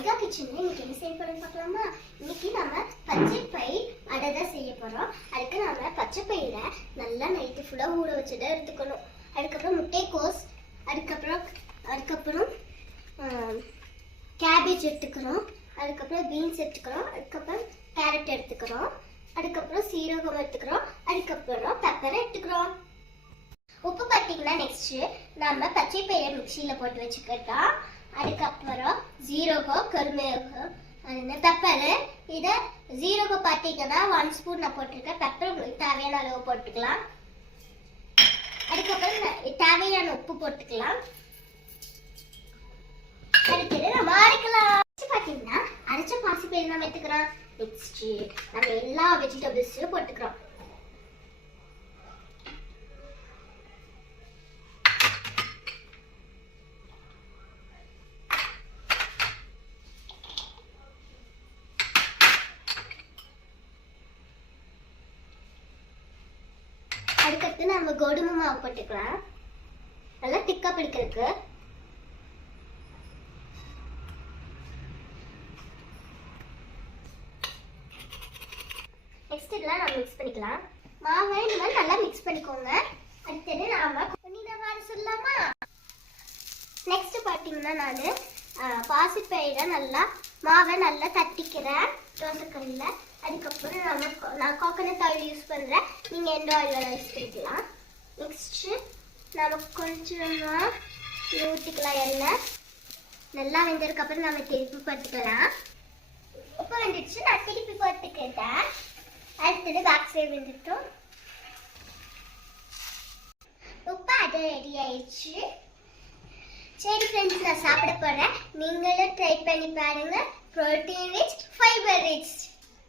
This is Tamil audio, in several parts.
ராதிகா கிச்சன்ல இன்னைக்கு என்ன செய்ய போறோம்னு பார்க்கலாமா? இன்னைக்கு நம்ம பச்சை பயிர் அடை தான் செய்ய போறோம். அதுக்கு நம்ம பச்சை பயிரை நல்லா நைட்டு ஃபுல்லா ஊற வச்சுட்டு எடுத்துக்கணும். அதுக்கப்புறம் முட்டைக்கோஸ், அதுக்கப்புறம் கேபேஜ் எடுத்துக்கிறோம், அதுக்கப்புறம் பீன்ஸ் எடுத்துக்கிறோம், அதுக்கப்புறம் கேரட் எடுத்துக்கிறோம், அதுக்கப்புறம் சீரகம் எடுத்துக்கிறோம், அதுக்கப்புறம் பெப்பரை எடுத்துக்கிறோம். உப்பு பார்த்தீங்கன்னா நெக்ஸ்ட் நம்ம பச்சை பயிரை மிக்சியில் போட்டு வச்சுக்கிட்டோம். அதுக்கப்புறம் ஜீரகம், கருமிளகம், பெப்பரு. இதை ஜீரகம் பார்த்தீங்கன்னா 1 ஸ்பூன் நான் போட்டிருக்கேன். பெப்பர் உங்களுக்கு தேவையான அளவு போட்டுக்கலாம். அதுக்கப்புறம் தேவையான உப்பு போட்டுக்கலாம். அடுத்தது நம்ம அரைக்கலாம். பார்த்தீங்கன்னா அரைச்ச பாசிப்பயிறு நம்ம எடுத்துக்கிறோம். நெக்ஸ்ட் நம்ம எல்லா வெஜிடபிள்ஸையும் போட்டுக்கிறோம். அதுக்கடுத்து நம்ம கோதுமை மாவு போட்டுக்கலாம், நல்லா திக்கா பிடிக்கிறதுக்கு. நெக்ஸ்ட் இதெல்லாம் நம்ம மிக்ஸ் பண்ணிக்கலாம். மாவை இந்த மாதிரி நல்லா மிக்ஸ் பண்ணிக்கோங்க. அடுத்தது நாம சொல்லலாமா? நெக்ஸ்ட் பார்த்தீங்கன்னா நான் பாசிப்பயிரை நல்லா மாவை நல்லா தட்டிக்கிறேன் தோசைக்கல்லில். அதுக்கப்புறம் நான் கோகனட் ஆயில் யூஸ் பண்ணுறேன், நீங்கள் எந்த ஆயில் யூஸ் பண்ணிக்கலாம். நெக்ஸ்ட்டு நம்ம கொஞ்சமாக ஊற்றிக்கலாம் எண்ணெய். நல்லா வெந்ததுக்கப்புறம் நம்ம திருப்பி போட்டுக்கலாம். உப்பு வந்துடுச்சு, நான் திருப்பி போட்டுக்கிட்டேன். அடுத்தது பேக் சைடு வந்துட்டோம். உப்பு அது ரெடி ஆயிடுச்சு. சரி ஃப்ரெண்ட்ஸ், நான் சாப்பிட போகிறேன். நீங்களும் ட்ரை பண்ணி பாருங்க. Protein rich, fibre rich.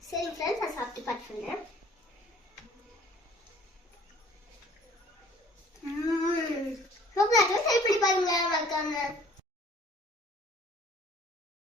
சரி ஃப்ரெண்ட்ஸ், நான் சாப்பிட்டு பார்த்துருந்தேன். ரொம்ப ட்ரை பண்ணி பாருங்க மறக்காம.